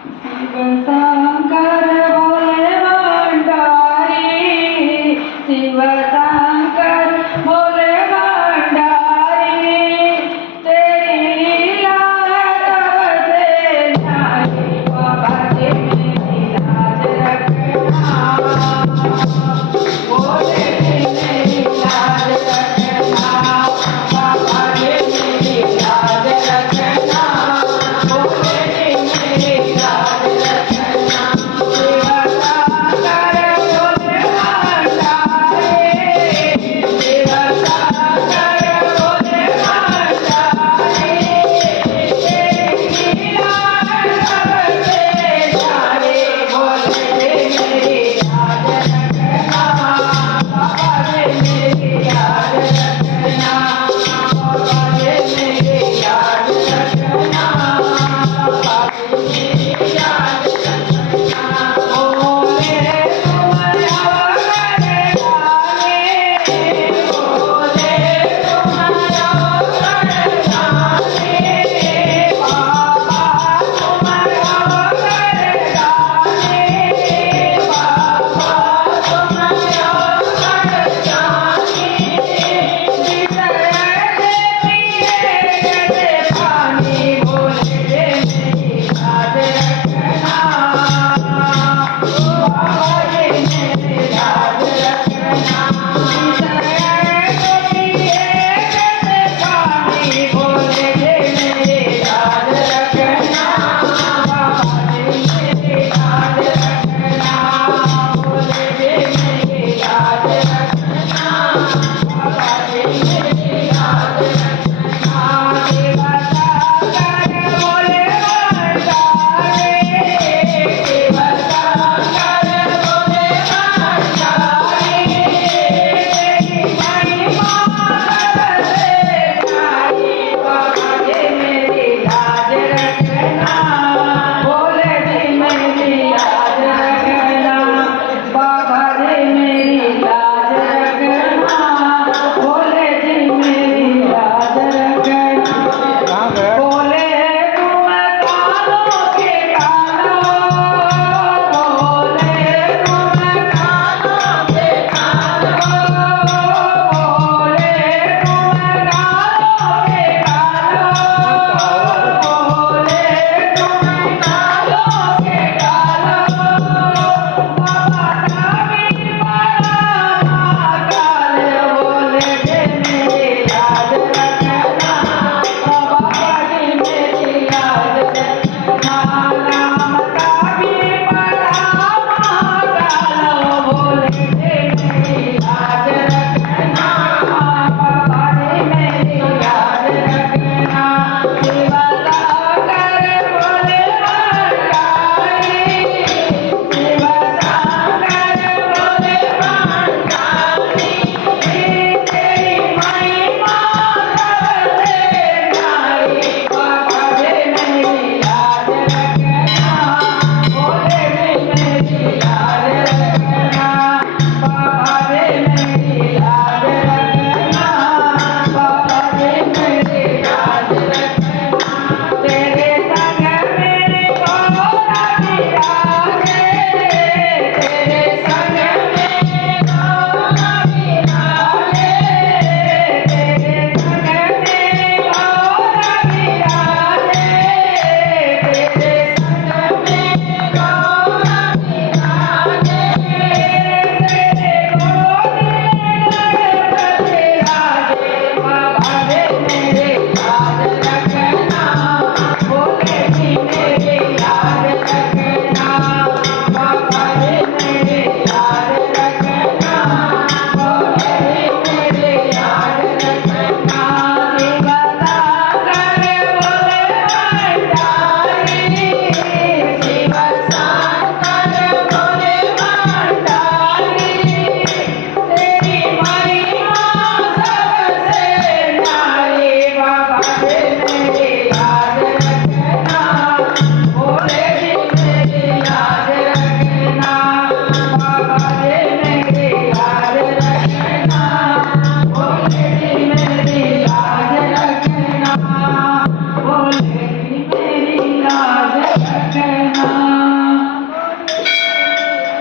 शिव शंकर भोले भंडारी, शिव शंकर भोले भंडारी, तेरी लीला सबसे न्यारी, बाबा जी मेरी लाज रखना, भोले जी मेरी लाज रखना, बाबा जी मेरी लाज रखना, भोले जी मेरी लाज रखना। शिव शंकर भोले भंडारी, शिव शंकर भोले भंडारी, तेरी लीला सबसे न्यारी, भोले जी मेरी लाज रखना, बाबा जी मेरी लाज रखना, बाबा जी मेरी लाज रखना, बाबा जी मेरी लाज